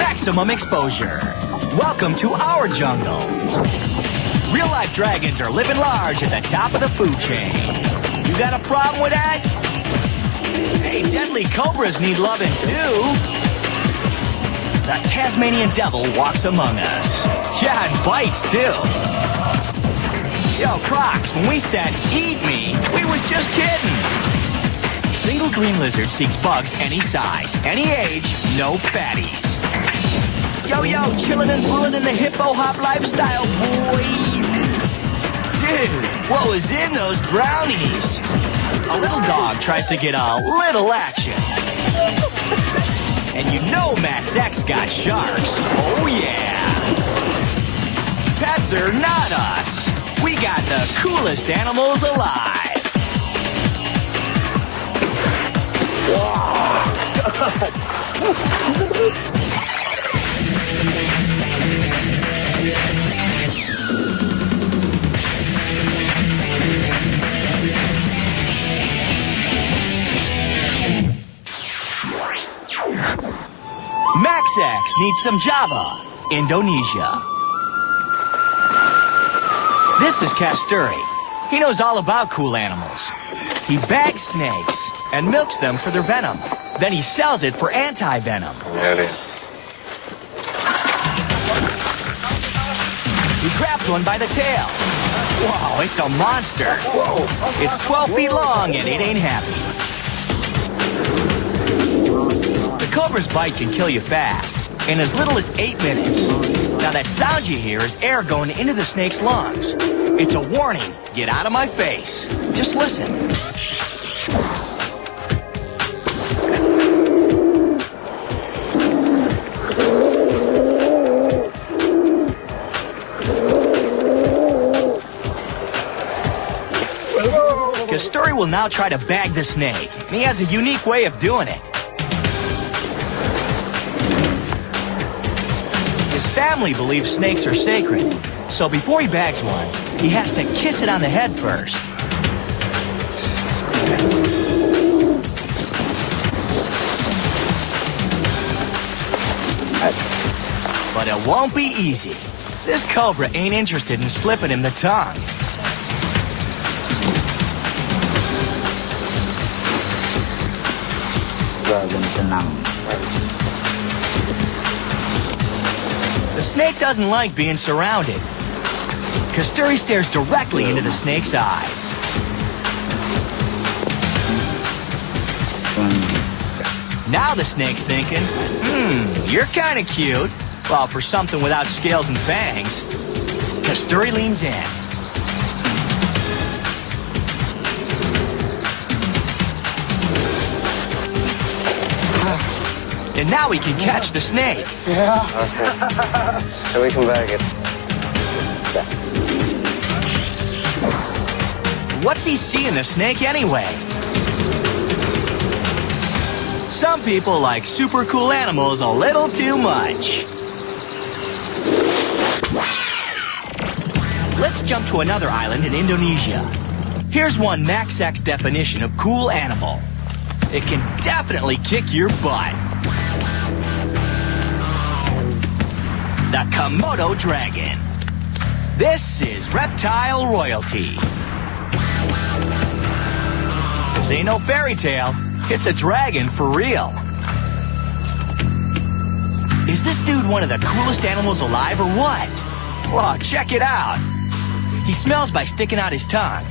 maximum exposure. Welcome to our jungle. Real-life dragons are living large at the top of the food chain. You got a problem with that? Hey, deadly cobras need loving too. The Tasmanian devil walks among us. Yeah, and bites too. Yo, Crocs, when we said eat me, we was just kidding. Single green lizard seeks bugs any size, any age, no fatties. Yo, chillin' and pullin' in the hippo hop lifestyle, boy. Dude, what was in those brownies? A little dog tries to get a little action. And you know Max X got sharks. Oh, yeah. Pets are not us. We got the coolest animals alive. Max X needs some Java, Indonesia. This is Kasturi. He knows all about cool animals. He bags snakes and milks them for their venom. Then he sells it for anti-venom. There it is. He grabs one by the tail. Whoa, it's a monster. It's 12 feet long and it ain't happy. The cobra's bite can kill you fast, in as little as 8 minutes. Now that sound you hear is air going into the snake's lungs. It's a warning. Get out of my face. Just listen. Kasturi will now try to bag the snake, and he has a unique way of doing it. His family believes snakes are sacred, so before he bags one, he has to kiss it on the head first. But it won't be easy. This cobra ain't interested in slipping him the tongue. The snake doesn't like being surrounded. Kasturi stares directly into the snake's eyes. Now the snake's thinking, you're kind of cute. Well, for something without scales and fangs. Kasturi leans in. And now he can catch the snake. Yeah. Okay. So we can bag it. What's he see in the snake anyway? Some people like super cool animals a little too much. Let's jump to another island in Indonesia. Here's one Max X definition of cool animal. It can definitely kick your butt. The Komodo dragon. This is reptile royalty. This ain't no fairy tale. It's a dragon for real. Is this dude one of the coolest animals alive or what? Well, check it out. He smells by sticking out his tongue.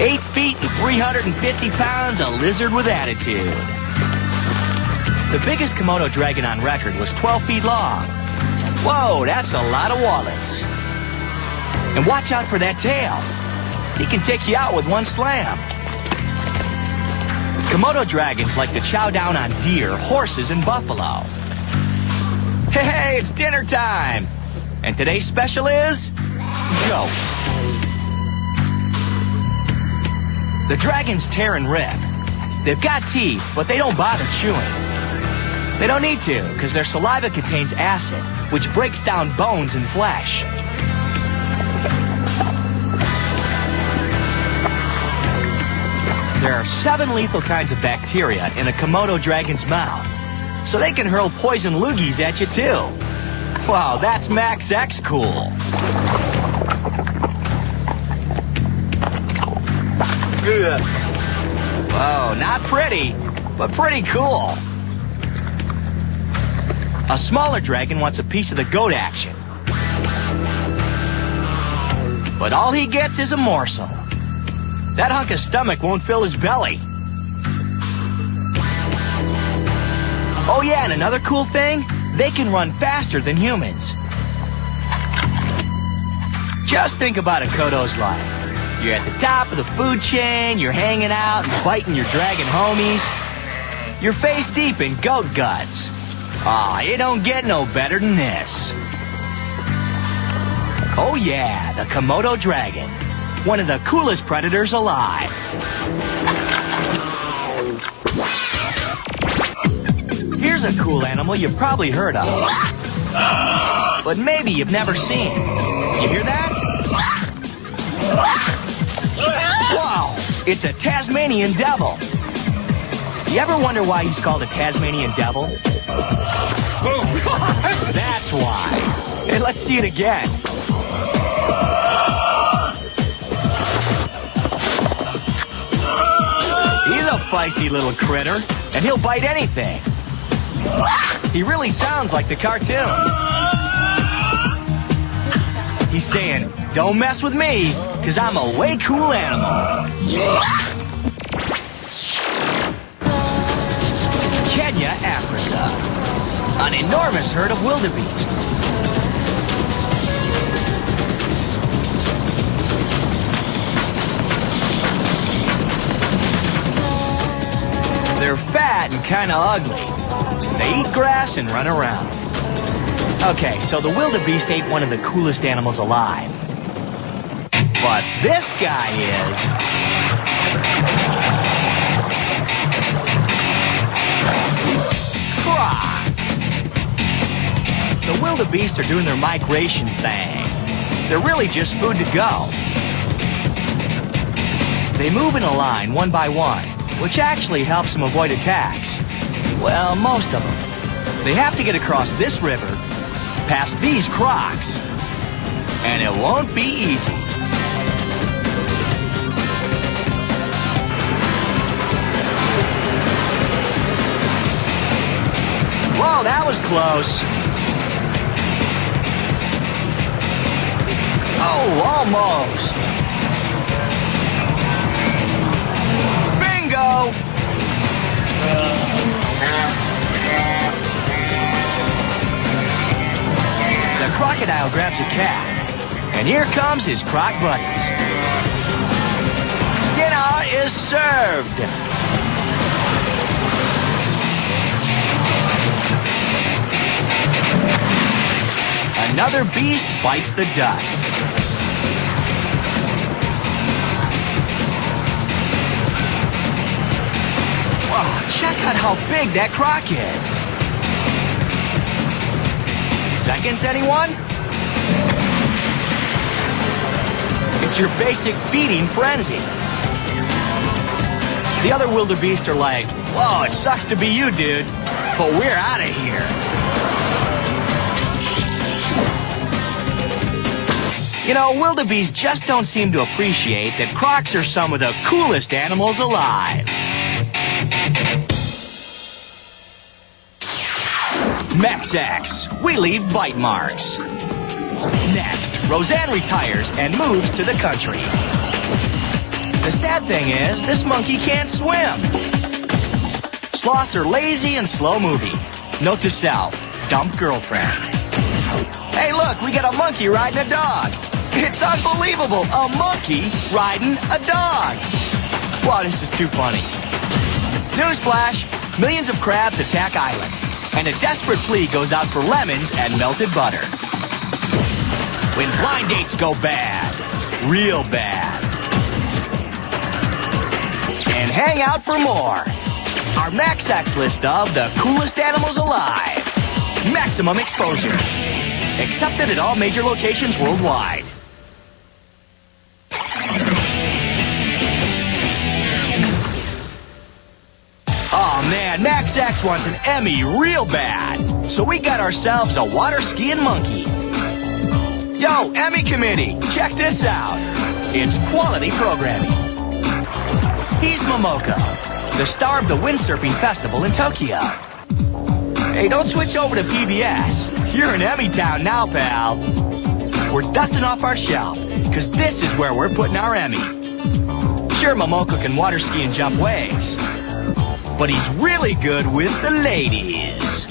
8 feet and 350 pounds, a lizard with attitude. The biggest Komodo dragon on record was 12 feet long. Whoa, that's a lot of wallets. And watch out for that tail. He can take you out with one slam. Komodo dragons like to chow down on deer, horses, and buffalo. Hey, it's dinner time! And today's special is goat. The dragons tear and rip. They've got teeth, but they don't bother chewing. They don't need to, because their saliva contains acid, which breaks down bones and flesh. There are 7 lethal kinds of bacteria in a Komodo dragon's mouth. so they can hurl poison loogies at you too. Wow, that's Max X cool. Whoa, not pretty, but pretty cool. A smaller dragon wants a piece of the goat action. But all he gets is a morsel. That hunk of stomach won't fill his belly. Oh yeah, and another cool thing, they can run faster than humans. Just think about a Kodo's life. You're at the top of the food chain, you're hanging out and biting your dragon homies. You're face deep in goat guts. Aw, it don't get no better than this. Oh yeah, the Komodo dragon. One of the coolest predators alive. Here's a cool animal you've probably heard of. But maybe you've never seen. You hear that? Wow, it's a Tasmanian devil. You ever wonder why he's called a Tasmanian devil? That's why. Hey, let's see it again. He's a feisty little critter, and he'll bite anything. He really sounds like the cartoon. He's saying, don't mess with me, because I'm a way cool animal. Kenya, Africa. An enormous herd of wildebeest. They're fat and kind of ugly. They eat grass and run around. Okay, so the wildebeest ain't one of the coolest animals alive. But this guy is... Croc. The wildebeest are doing their migration thing. They're really just food to go. They move in a line, one by one, which actually helps them avoid attacks. Well, most of them. They have to get across this river, past these crocs, and it won't be easy. Whoa, that was close. Oh, almost. Bingo! The crocodile grabs a calf, and here comes his croc buddies. Dinner is served. Another beast bites the dust. Whoa, check out how big that croc is. Seconds, anyone? It's your basic feeding frenzy. The other wildebeest are like, whoa, it sucks to be you, dude, but we're out of here. You know, wildebeest just don't seem to appreciate that crocs are some of the coolest animals alive. Max X, we leave bite marks. Next, Roseanne retires and moves to the country. The sad thing is, this monkey can't swim. Sloths are lazy and slow-moving. Note to self, dump girlfriend. Hey, look, we got a monkey riding a dog. It's unbelievable, a monkey riding a dog. Wow, this is too funny. Newsflash, millions of crabs attack island, and a desperate plea goes out for lemons and melted butter. When blind dates go bad, real bad. And hang out for more. Our Max X list of the coolest animals alive. Maximum exposure. Accepted at all major locations worldwide. Oh Oh man, Max X wants an Emmy real bad. So we got ourselves a water skiing monkey. Yo, Emmy committee, check this out. It's quality programming. He's Momoko, the star of the windsurfing festival in Tokyo. Hey, don't switch over to PBS. You're in Emmy Town now, pal. We're dusting off our shelf, because this is where we're putting our Emmy. Sure, Momoko can water ski and jump waves, but he's really good with the ladies.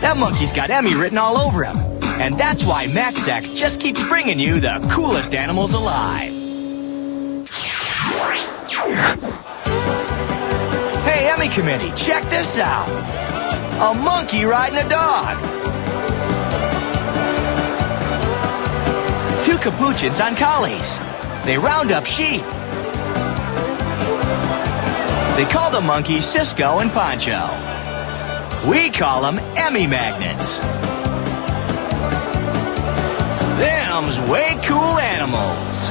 That monkey's got Emmy written all over him, and that's why Max X just keeps bringing you the coolest animals alive. Hey, Emmy committee, check this out. A monkey riding a dog. Two capuchins on collies. They round up sheep. They call the monkeys Cisco and Pancho. We call them Emmy magnets. Them's way cool animals.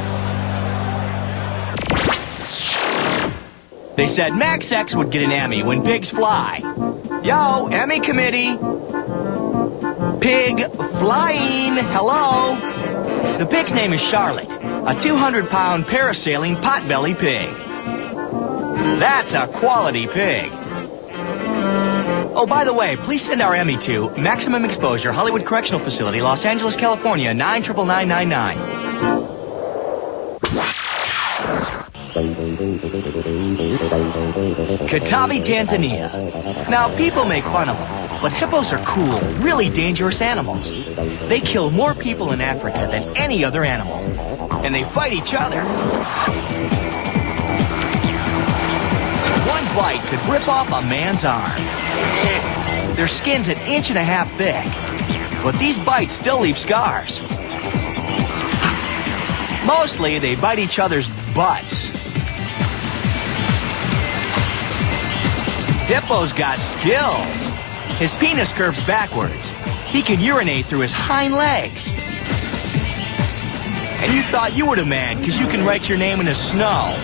They said Max X would get an Emmy when pigs fly. Yo, Emmy committee. Pig flying, hello. The pig's name is Charlotte, a 200-pound parasailing potbelly pig. That's a quality pig. Oh, by the way, please send our Emmy to Maximum Exposure, Hollywood Correctional Facility, Los Angeles, California, 99999. Katavi, Tanzania. Now, people make fun of them, but hippos are cool, really dangerous animals. They kill more people in Africa than any other animal, and they fight each other. One bite could rip off a man's arm. Their skin's 1.5 inches thick, but these bites still leave scars. Mostly, they bite each other's butts. Hippo's got skills. His penis curves backwards. He can urinate through his hind legs. And you thought you were the man because you can write your name in the snow.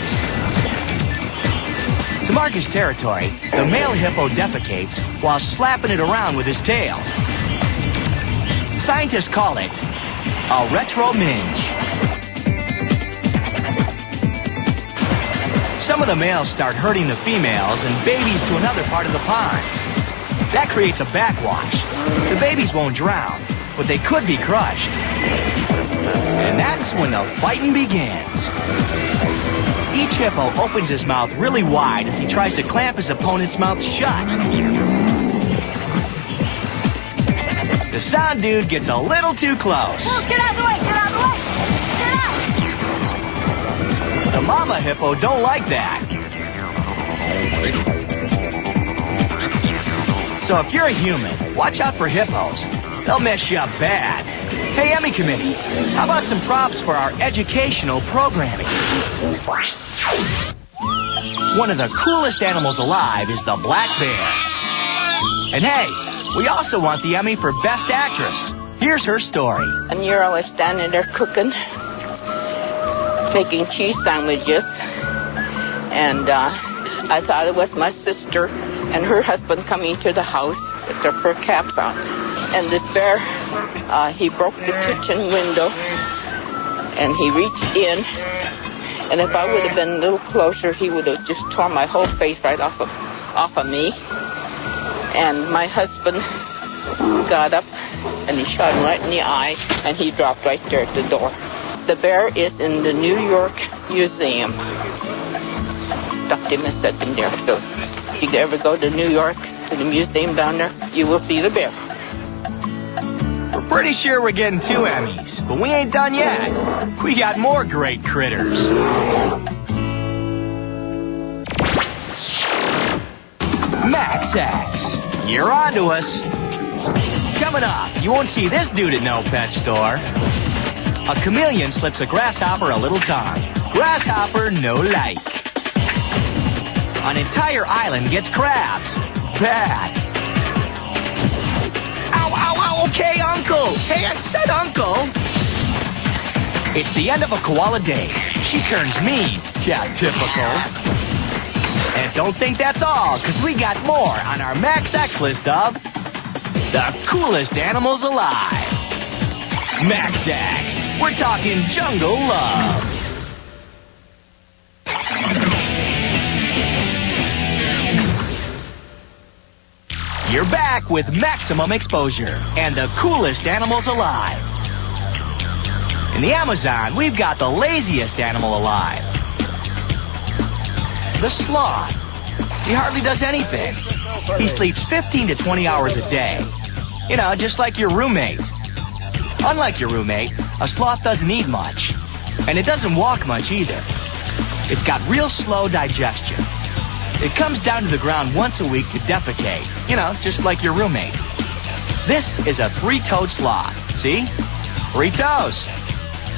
To mark his territory, the male hippo defecates while slapping it around with his tail. Scientists call it a retro minge. Some of the males start herding the females and babies to another part of the pond. That creates a backwash. The babies won't drown, but they could be crushed. And that's when the fighting begins. Each hippo opens his mouth really wide as he tries to clamp his opponent's mouth shut. The sound dude gets a little too close. Oh, get out of the way! Get out of the way! Get out! The mama hippo don't like that. So if you're a human, watch out for hippos. They'll mess you up bad. Hey, Emmy committee, how about some props for our educational programming? One of the coolest animals alive is the black bear. And hey, we also want the Emmy for Best Actress. Here's her story. And here I was standing there cooking, making cheese sandwiches, and I thought it was my sister and her husband coming to the house with their fur caps on. And this bear, he broke the kitchen window, and he reached in, and if I would have been a little closer, he would have just torn my whole face right off of me. And my husband got up, and he shot him right in the eye, and he dropped right there at the door. The bear is in the New York Museum. Stuck him and set him there. So if you ever go to New York, to the museum down there, you will see the bear. We're pretty sure we're getting 2 Emmys, but we ain't done yet. We got more great critters. Max X, you're on to us. Coming up, you won't see this dude at no pet store. A chameleon slips a grasshopper a little tongue. Grasshopper no like. An entire island gets crabs. Bad. Ow, ow, ow, okay, Uncle. Hey, I said Uncle. It's the end of a koala day. She turns mean. Yeah, typical. And don't think that's all, because we got more on our Max X list of the coolest animals alive. Max X, we're talking jungle love. You're back with maximum exposure and the coolest animals alive. In the Amazon, we've got the laziest animal alive. The sloth. He hardly does anything. He sleeps 15 to 20 hours a day. You know, just like your roommate. Unlike your roommate, a sloth doesn't eat much. And it doesn't walk much either. It's got real slow digestion. It comes down to the ground once a week to defecate. You know, just like your roommate. This is a three-toed sloth. See? 3 toes.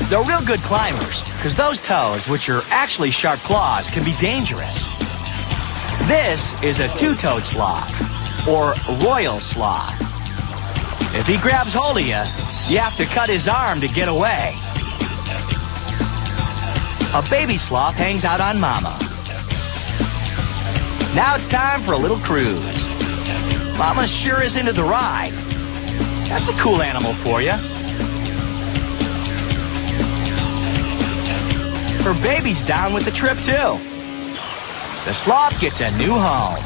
They're real good climbers, because those toes, which are actually sharp claws, can be dangerous. This is a 2-toed sloth, or royal sloth. If he grabs hold of you, you have to cut his arm to get away. A baby sloth hangs out on mama. Now it's time for a little cruise. Mama sure is into the ride. That's a cool animal for you. Her baby's down with the trip, too. The sloth gets a new home.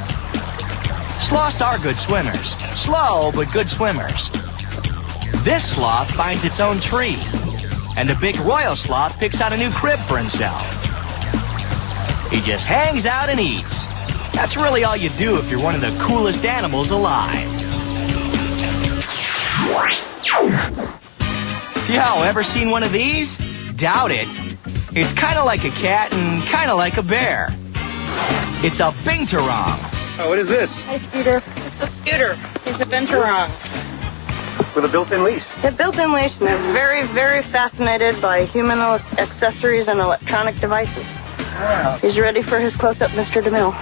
Sloths are good swimmers. Slow, but good swimmers. This sloth finds its own tree. And the big royal sloth picks out a new crib for himself. He just hangs out and eats. That's really all you do if you're one of the coolest animals alive. Yo, ever seen one of these? Doubt it. It's kind of like a cat and kind of like a bear. It's a binturong. Oh, what is this? Hi, Scooter. It's a scooter. He's a binturong. With a built-in leash. A built-in leash, and they're very, very fascinated by human accessories and electronic devices. Wow. He's ready for his close-up, Mr. DeMille.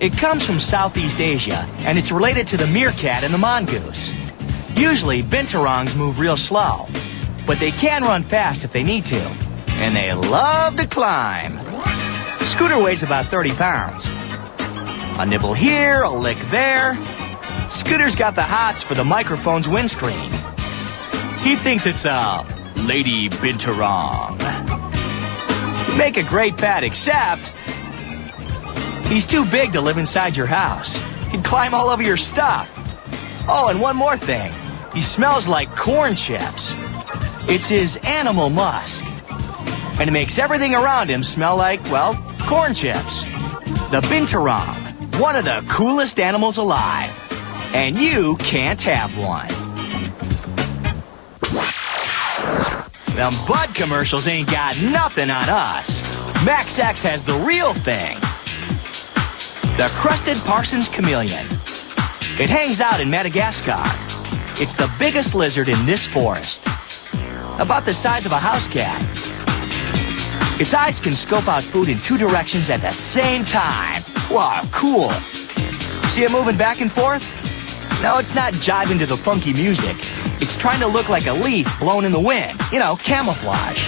It comes from Southeast Asia, and it's related to the meerkat and the mongoose. Usually, binturongs move real slow, but they can run fast if they need to, and they love to climb. Scooter weighs about 30 pounds. A nibble here, a lick there. Scooter's got the hots for the microphone's windscreen. He thinks it's a lady binturong. He'd make a great pet, except he's too big to live inside your house. He'd climb all over your stuff. Oh, and one more thing. He smells like corn chips. It's his animal musk. And it makes everything around him smell like, well, corn chips. The binturong, one of the coolest animals alive. And you can't have one. Them Bud commercials ain't got nothing on us. Max X has the real thing. The crested Parsons chameleon. It hangs out in Madagascar. It's the biggest lizard in this forest. About the size of a house cat. Its eyes can scope out food in 2 directions at the same time. Wow, cool. See it moving back and forth? No, it's not jiving to the funky music. It's trying to look like a leaf blown in the wind. You know, camouflage.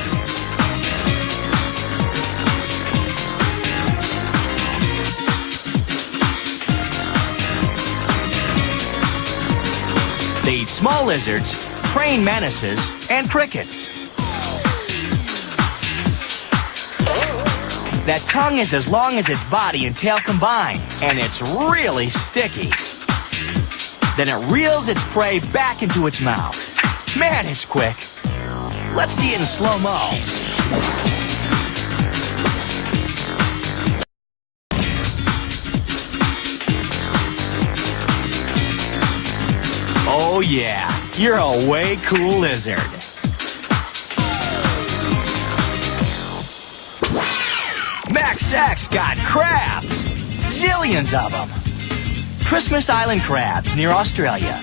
They eat small lizards, praying mantises, and crickets. That tongue is as long as its body and tail combined, and it's really sticky. Then it reels its prey back into its mouth. Man, it's quick. Let's see it in slow-mo. Oh yeah, you're a way cool lizard. Max X got crabs. Zillions of them. Christmas Island crabs near Australia.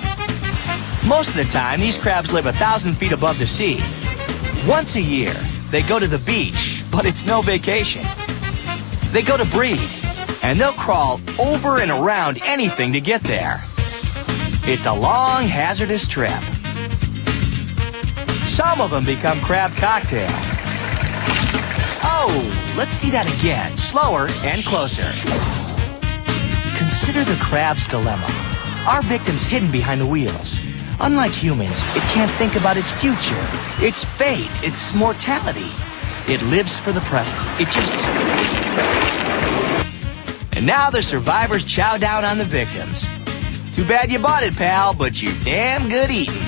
Most of the time, these crabs live 1,000 feet above the sea. Once a year, they go to the beach, but it's no vacation. They go to breed, and they'll crawl over and around anything to get there. It's a long, hazardous trip. Some of them become crab cocktail. Oh, let's see that again, slower and closer. Consider the crab's dilemma. Our victim's hidden behind the wheels. Unlike humans, it can't think about its future, its fate, its mortality. It lives for the present. It just... And now the survivors chow down on the victims. Too bad you bought it, pal, but you're damn good eating.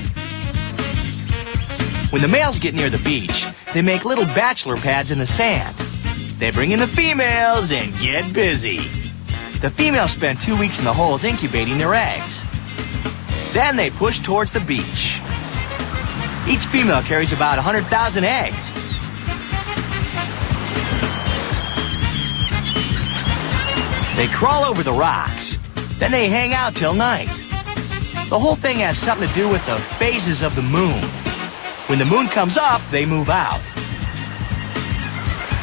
When the males get near the beach, they make little bachelor pads in the sand. They bring in the females and get busy. The females spend 2 weeks in the holes incubating their eggs. Then they push towards the beach. Each female carries about 100,000 eggs. They crawl over the rocks. Then they hang out till night. The whole thing has something to do with the phases of the moon. When the moon comes up, they move out.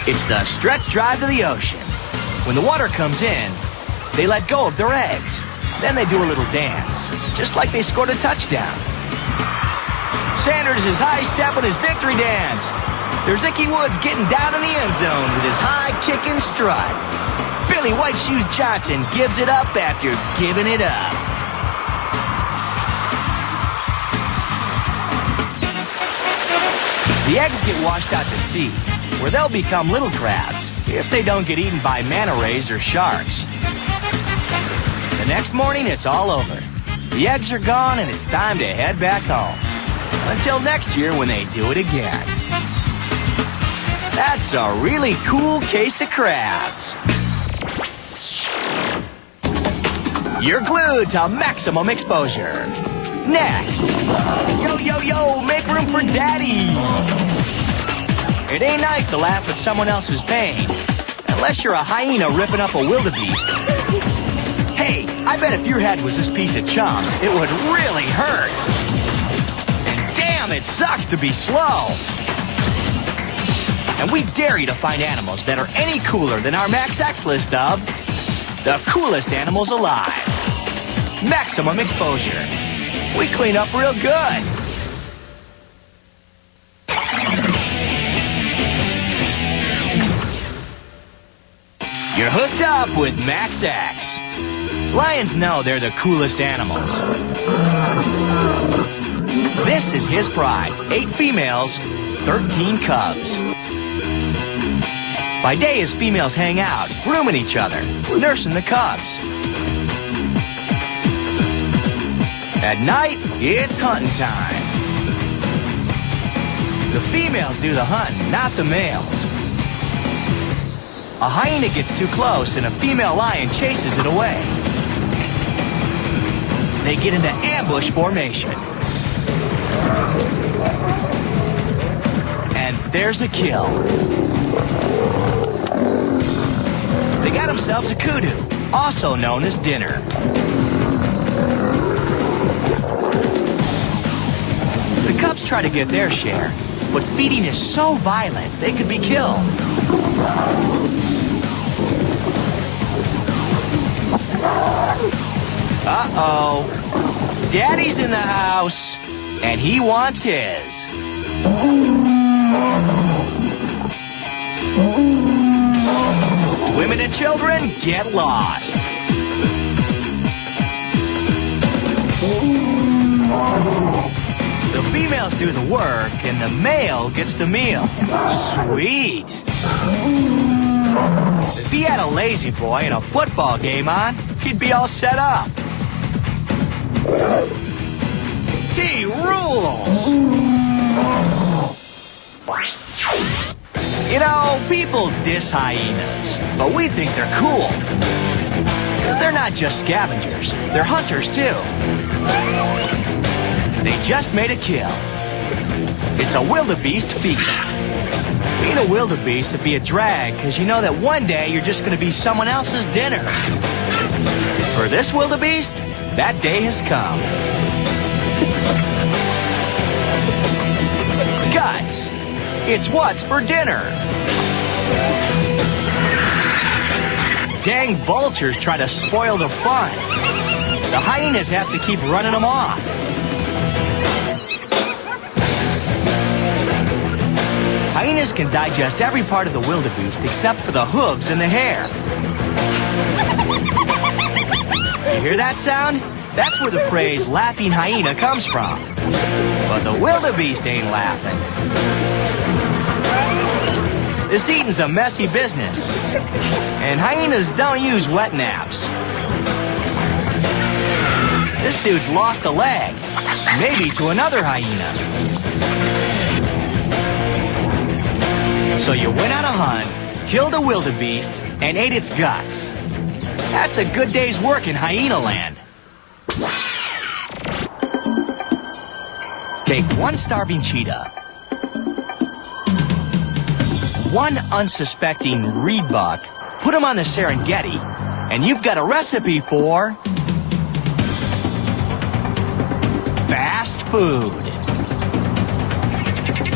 It's the stretch drive to the ocean. When the water comes in, they let go of their eggs. Then they do a little dance, just like they scored a touchdown. Sanders is high-stepping his victory dance. There's Icky Woods getting down in the end zone with his high-kicking strut. Billy White Shoes Johnson gives it up after giving it up. The eggs get washed out to sea, where they'll become little crabs if they don't get eaten by manta rays or sharks. The next morning, it's all over. The eggs are gone, and it's time to head back home. Until next year when they do it again. That's a really cool case of crabs. You're glued to maximum exposure. Next. Yo, yo, yo, make room for Daddy. It ain't nice to laugh at someone else's pain, unless you're a hyena ripping up a wildebeest. Hey, I bet if your head was this piece of chum, it would really hurt. And damn, it sucks to be slow. And we dare you to find animals that are any cooler than our Max X list of the coolest animals alive. Maximum exposure. We clean up real good. You're hooked up with Max X. Lions know they're the coolest animals. This is his pride. 8 females, 13 cubs. By day, his females hang out, grooming each other, nursing the cubs. At night, it's hunting time. The females do the hunting, not the males. A hyena gets too close and a female lion chases it away. They get into ambush formation. And there's a kill. They got themselves a kudu, also known as dinner. The cubs try to get their share, but feeding is so violent they could be killed. Uh-oh. Daddy's in the house, and he wants his. Women and children, get lost. The females do the work, and the male gets the meal. Sweet. If he had a lazy boy and a football game on, he'd be all set up. He rules! You know, people diss hyenas, but we think they're cool. Because they're not just scavengers, they're hunters too. They just made a kill. It's a wildebeest feast. Being a wildebeest would be a drag, because you know that one day you're just going to be someone else's dinner. For this wildebeest, that day has come. Guts. It's what's for dinner. Dang vultures try to spoil the fun. The hyenas have to keep running them off. Hyenas can digest every part of the wildebeest except for the hooves and the hair. You hear that sound? That's where the phrase laughing hyena comes from. But the wildebeest ain't laughing. This eating's a messy business. And hyenas don't use wet naps. This dude's lost a leg. Maybe to another hyena. So you went on a hunt, killed a wildebeest, and ate its guts. That's a good day's work in hyena land. Take one starving cheetah, one unsuspecting reed buck, put him on the Serengeti, and you've got a recipe for fast food.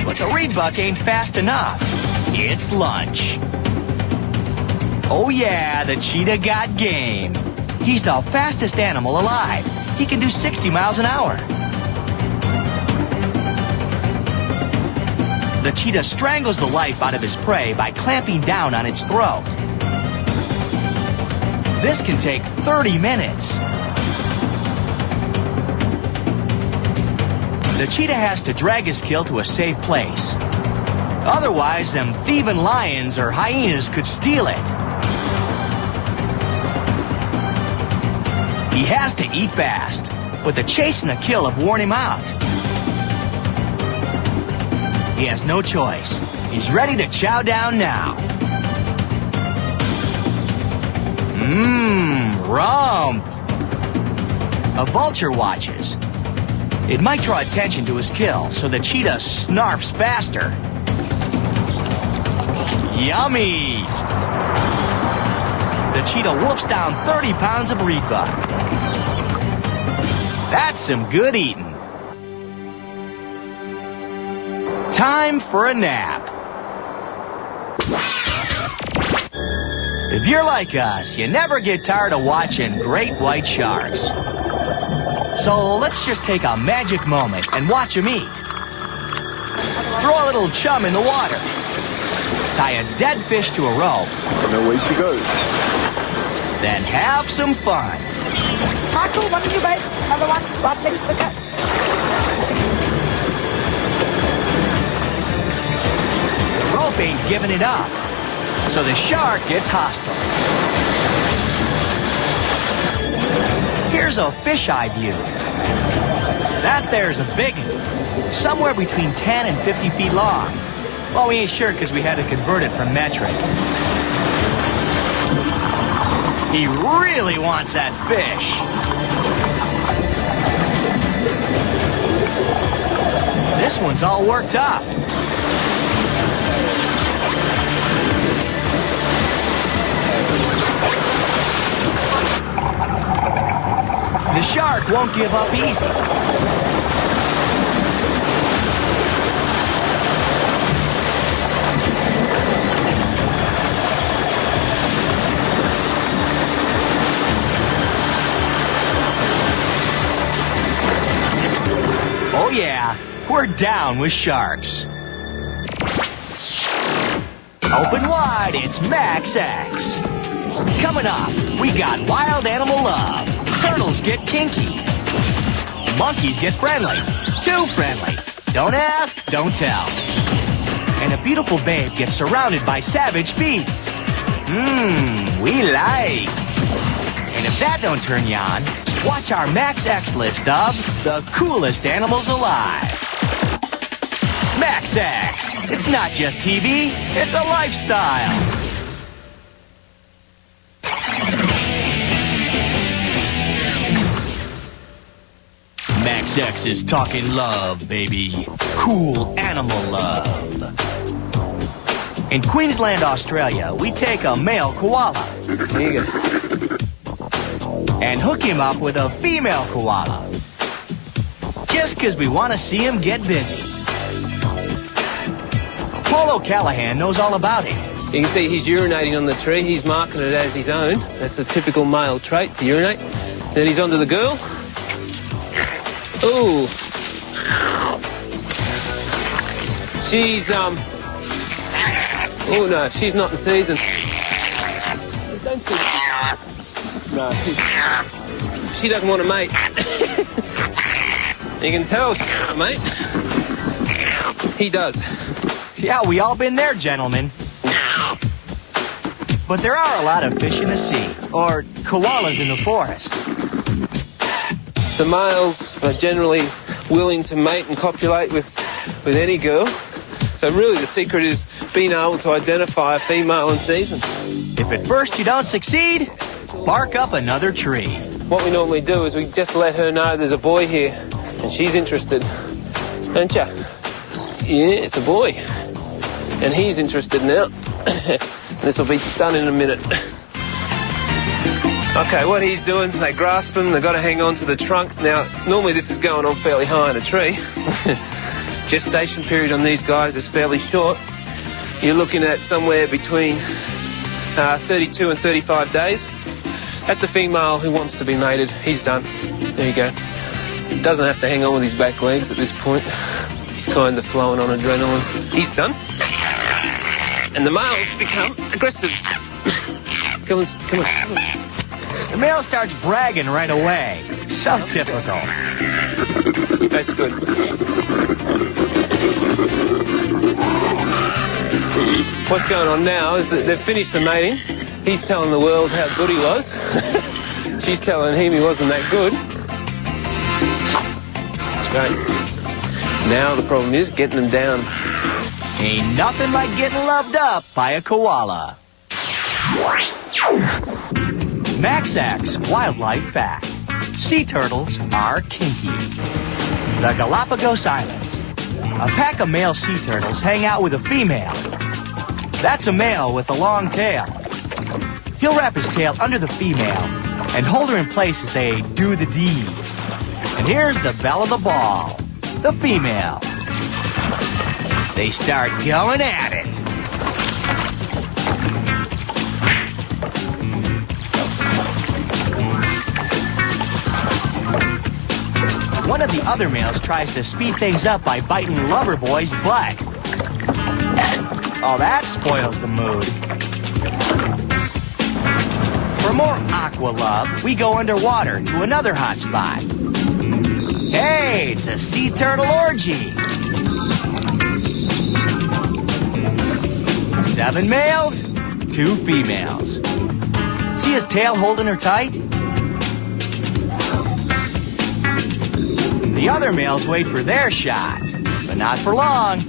But the reed buck ain't fast enough. It's lunch. Oh yeah, the cheetah got game. He's the fastest animal alive. He can do 60 miles an hour. The cheetah strangles the life out of his prey by clamping down on its throat. This can take 30 minutes. The cheetah has to drag his kill to a safe place. Otherwise, them thieving lions or hyenas could steal it. He has to eat fast, but the chase and the kill have worn him out. He has no choice. He's ready to chow down now. Rump. A vulture watches. It might draw attention to his kill, so the cheetah snarfs faster. Yummy! The cheetah wolfs down 30 pounds of reed buck. That's some good eating. Time for a nap. If you're like us, you never get tired of watching great white sharks. So let's just take a magic moment and watch them eat. Throw a little chum in the water. Tie a dead fish to a rope. And away she goes. Then have some fun. Marco, one of you bites. Another one. Right next to the cut. The rope ain't giving it up, so the shark gets hostile. Here's a fisheye view. That there's a big one, somewhere between 10 and 50 feet long. Well, we ain't sure because we had to convert it from metric. He really wants that fish. This one's all worked up. The shark won't give up easy. Oh yeah, we're down with sharks. Open wide, it's Max X. Coming up, we got wild animal love. Turtles get kinky. Monkeys get friendly. Too friendly. Don't ask, don't tell. And a beautiful babe gets surrounded by savage beasts. We like. And if that don't turn you on, watch our Max X list of the coolest animals alive. Max X. It's not just TV, it's a lifestyle. Max X is talking love, baby. Cool animal love. In Queensland, Australia, we take a male koala and hook him up with a female koala. Just because we want to see him get busy. Paul O'Callahan knows all about it. You can see he's urinating on the tree. He's marking it as his own. That's a typical male trait, to urinate. Then he's onto the girl. Ooh. She's, oh no, she's not in season. Don't think... No, she doesn't want to mate. You can tell, mate. He does. Yeah, we all been there, gentlemen. But there are a lot of fish in the sea, or koalas in the forest. The males are generally willing to mate and copulate with any girl. So really the secret is being able to identify a female in season. If at first you don't succeed, bark up another tree. What we normally do is we just let her know there's a boy here and she's interested. Don't ya? Yeah, it's a boy. And he's interested now. This will be done in a minute. Okay, what he's doing, they grasp him, they've got to hang on to the trunk. Now, normally this is going on fairly high in a tree. Gestation period on these guys is fairly short. You're looking at somewhere between 32 and 35 days. That's a female who wants to be mated. He's done. There you go. Doesn't have to hang on with his back legs at this point. He's kind of flowing on adrenaline. He's done. And the males become aggressive. Come on, come on, come on. The male starts bragging right away. So typical. That's good. What's going on now is that they've finished the mating. He's telling the world how good he was. She's telling him he wasn't that good. That's great. Now the problem is getting them down. Ain't nothing like getting loved up by a koala. Maxax Wildlife Fact. Sea turtles are kinky. The Galapagos Islands. A pack of male sea turtles hang out with a female. That's a male with a long tail. He'll wrap his tail under the female and hold her in place as they do the deed. And here's the belle of the ball, the female. They start going at it. One of the other males tries to speed things up by biting Loverboy's butt. Oh, that spoils the mood. For more aqua love, we go underwater to another hot spot. Hey, it's a sea turtle orgy. 7 males, 2 females. See his tail holding her tight? The other males wait for their shot, but not for long.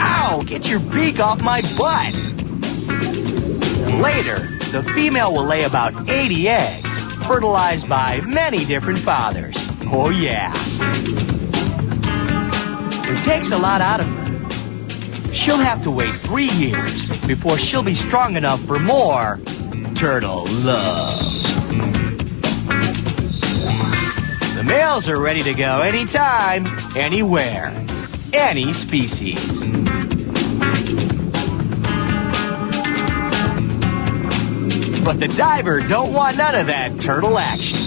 Ow, get your beak off my butt. Later, the female will lay about 80 eggs, fertilized by many different fathers. Oh yeah. It takes a lot out of her. She'll have to wait 3 years before she'll be strong enough for more turtle love. The males are ready to go anytime, anywhere, any species. But the diver don't want none of that turtle action.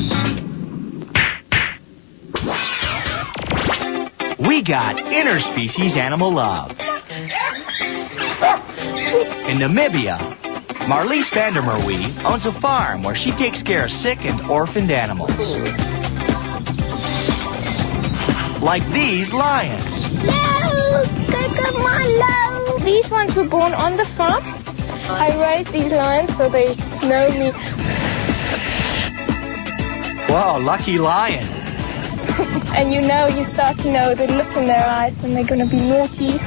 We got interspecies animal love. In Namibia, Marlies Vandermerwe owns a farm where she takes care of sick and orphaned animals. Like these lions. These ones were born on the farm. I raised these lions so they know me. Whoa, lucky lion. And you start to know the look in their eyes when they're going to be naughty.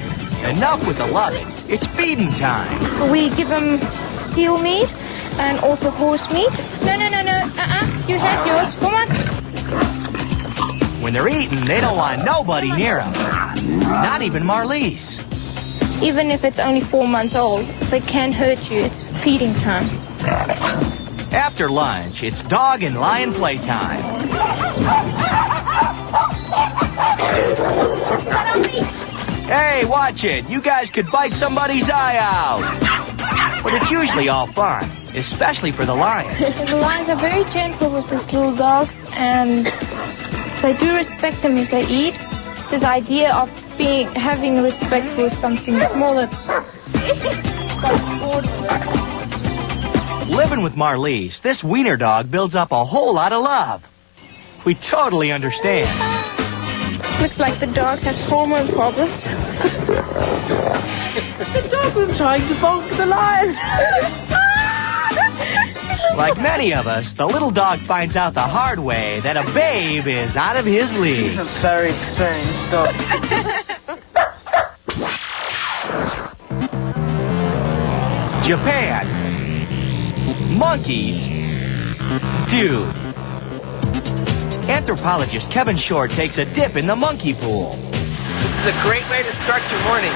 Enough with the loving. It's feeding time. We give them seal meat and also horse meat. No. You had yours. Come on. When they're eating, they don't want nobody near them. Not even Marlies. Even if it's only 4 months old, they can't hurt you. It's feeding time. After lunch, it's dog and lion playtime. Hey, watch it. You guys could bite somebody's eye out. But it's usually all fun, especially for the lion. The lions are very gentle with these little dogs, and they do respect them if they eat. This idea of having respect for something smaller. Living with Marlies, this wiener dog builds up a whole lot of love. We totally understand. Looks like the dogs have hormone problems. The dog was trying to bonk the lion. Like many of us, the little dog finds out the hard way that a babe is out of his league. He's a very strange dog. Japan. Monkeys. Dude. Anthropologist Kevin Short takes a dip in the monkey pool. This is a great way to start your morning.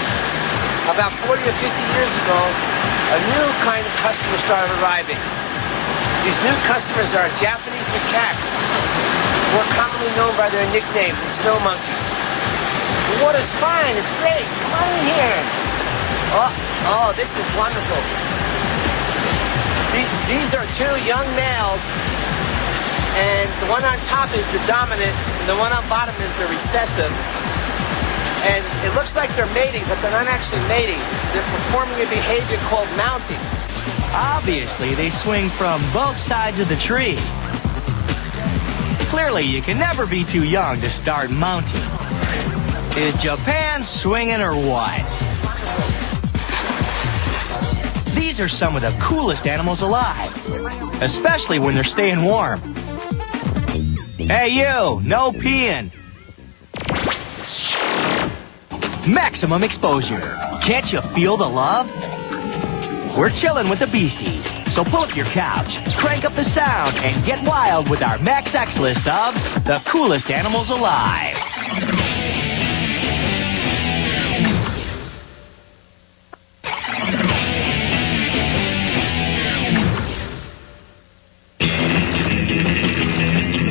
About 40 or 50 years ago, a new kind of customer started arriving. These new customers are Japanese macaques, more commonly known by their nickname, the snow monkeys. The water's fine, it's great, come on in here. Oh, this is wonderful. These are two young males, and the one on top is the dominant, and the one on bottom is the recessive. And it looks like they're mating, but they're not actually mating. They're performing a behavior called mounting. Obviously, they swing from both sides of the tree. Clearly, you can never be too young to start mounting. Is Japan swinging or what? These are some of the coolest animals alive, especially when they're staying warm. Hey you, no peeing. Maximum exposure. Can't you feel the love? We're chilling with the beasties, so pull up your couch, crank up the sound, and get wild with our Max X list of the coolest animals alive.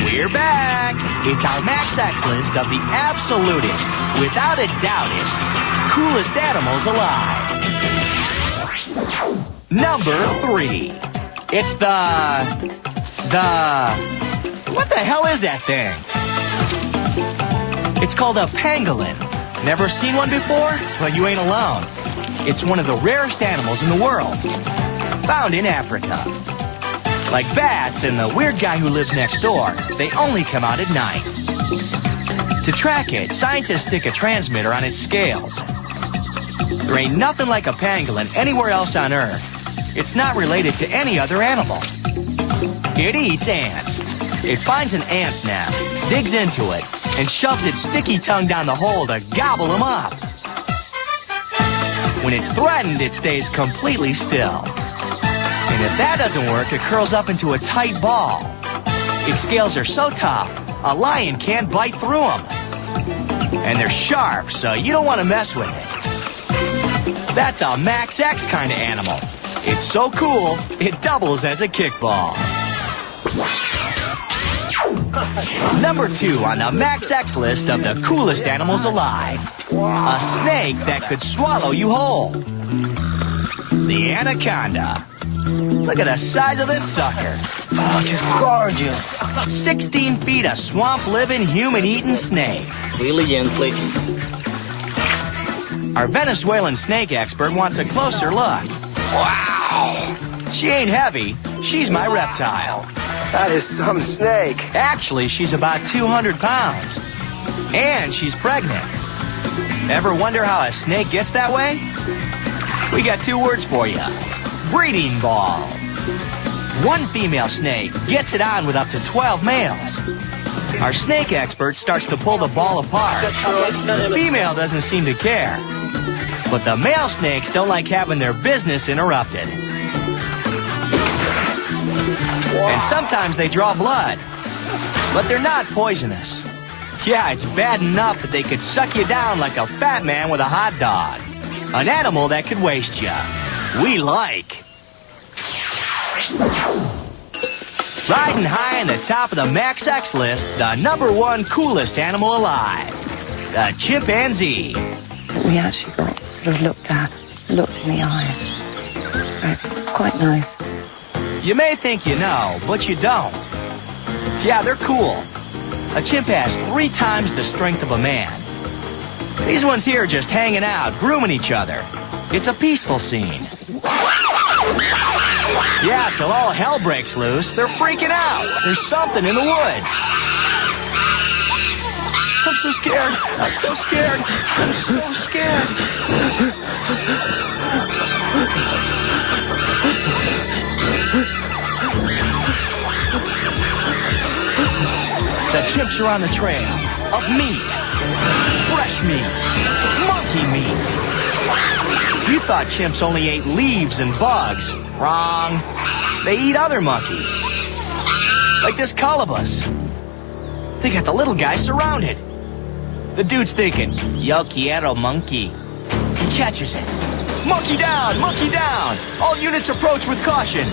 We're back. It's our Max X list of the absolutist, without a doubtest, coolest animals alive. Number 3. It's what the hell is that thing? It's called a pangolin. Never seen one before? Well, you ain't alone. It's one of the rarest animals in the world. Found in Africa. Like bats and the weird guy who lives next door, they only come out at night. To track it, scientists stick a transmitter on its scales. There ain't nothing like a pangolin anywhere else on Earth. It's not related to any other animal. It eats ants. It finds an ant's nest, digs into it, and shoves its sticky tongue down the hole to gobble them up. When it's threatened, it stays completely still. And if that doesn't work, it curls up into a tight ball. Its scales are so tough, a lion can't bite through them. And they're sharp, so you don't want to mess with it. That's a Max X kind of animal. It's so cool, it doubles as a kickball. Number 2 on the Max X list of the coolest animals alive. A snake that could swallow you whole. The anaconda. Look at the size of this sucker. Oh, just gorgeous. 16 feet of swamp-living, human-eating snake. Really gently. Our Venezuelan snake expert wants a closer look. Wow! She ain't heavy. She's my reptile. That is some snake. Actually, she's about 200 pounds. And she's pregnant. Ever wonder how a snake gets that way? We got 2 words for you. Breeding ball. One female snake gets it on with up to 12 males. Our snake expert starts to pull the ball apart. The female doesn't seem to care. But the male snakes don't like having their business interrupted. And sometimes they draw blood. But they're not poisonous. Yeah, it's bad enough that they could suck you down like a fat man with a hot dog. An animal that could waste you. We like. Riding high in the top of the Max X list, the number 1 coolest animal alive. The chimpanzee. We actually got sort of looked in the eye. Quite nice. You may think you know, but you don't. Yeah, they're cool. A chimp has 3 times the strength of a man. These ones here are just hanging out, grooming each other. It's a peaceful scene. Yeah, till all hell breaks loose. They're freaking out. There's something in the woods. I'm so scared. I'm so scared. I'm so scared. The chimps are on the trail of meat. Fresh meat. Monkey meat. You thought chimps only ate leaves and bugs. Wrong. They eat other monkeys. Like this colobus. They got the little guy surrounded. The dude's thinking, yo quiero monkey. He catches it. Monkey down! Monkey down! All units approach with caution.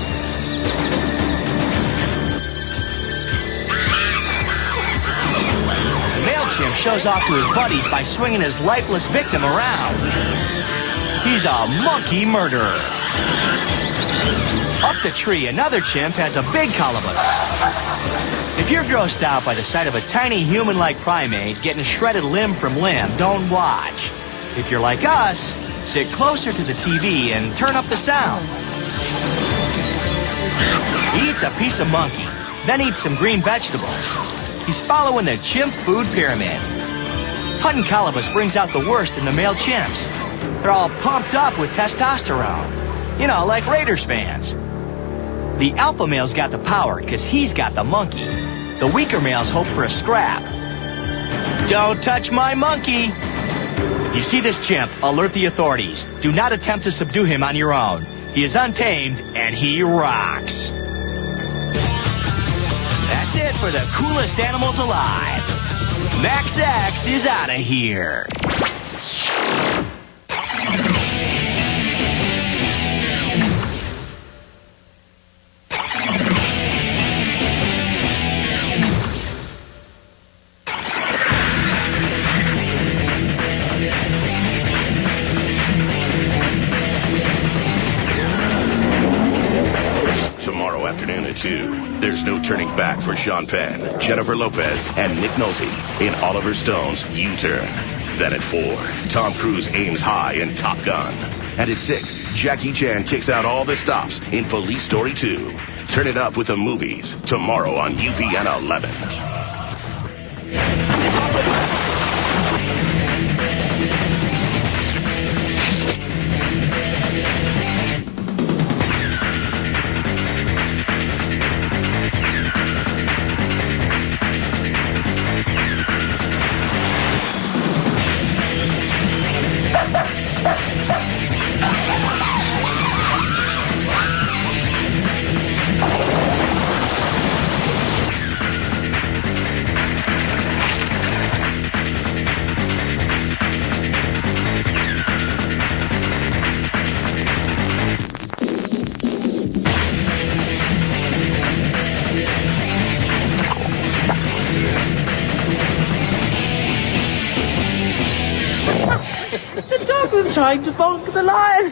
The male chimp shows off to his buddies by swinging his lifeless victim around. He's a monkey murderer. Up the tree, another chimp has a big colobus. If you're grossed out by the sight of a tiny human-like primate getting shredded limb from limb, don't watch. If you're like us, sit closer to the TV and turn up the sound. He eats a piece of monkey, then eats some green vegetables. He's following the chimp food pyramid. Hunting colobus brings out the worst in the male chimps. They're all pumped up with testosterone. You know, like Raiders fans. The alpha male's got the power because he's got the monkey. The weaker males hope for a scrap. Don't touch my monkey! If you see this chimp, alert the authorities. Do not attempt to subdue him on your own. He is untamed, and he rocks. That's it for the coolest animals alive. Max X is out of here. Tomorrow afternoon at 2, there's no turning back for Sean Penn, Jennifer Lopez, and Nick Nolte in Oliver Stone's U-Turn. Then at 4, Tom Cruise aims high in Top Gun. And at 6, Jackie Chan kicks out all the stops in Police Story 2. Turn it up with the movies tomorrow on UPN 11. The dog was trying to bonk the lion.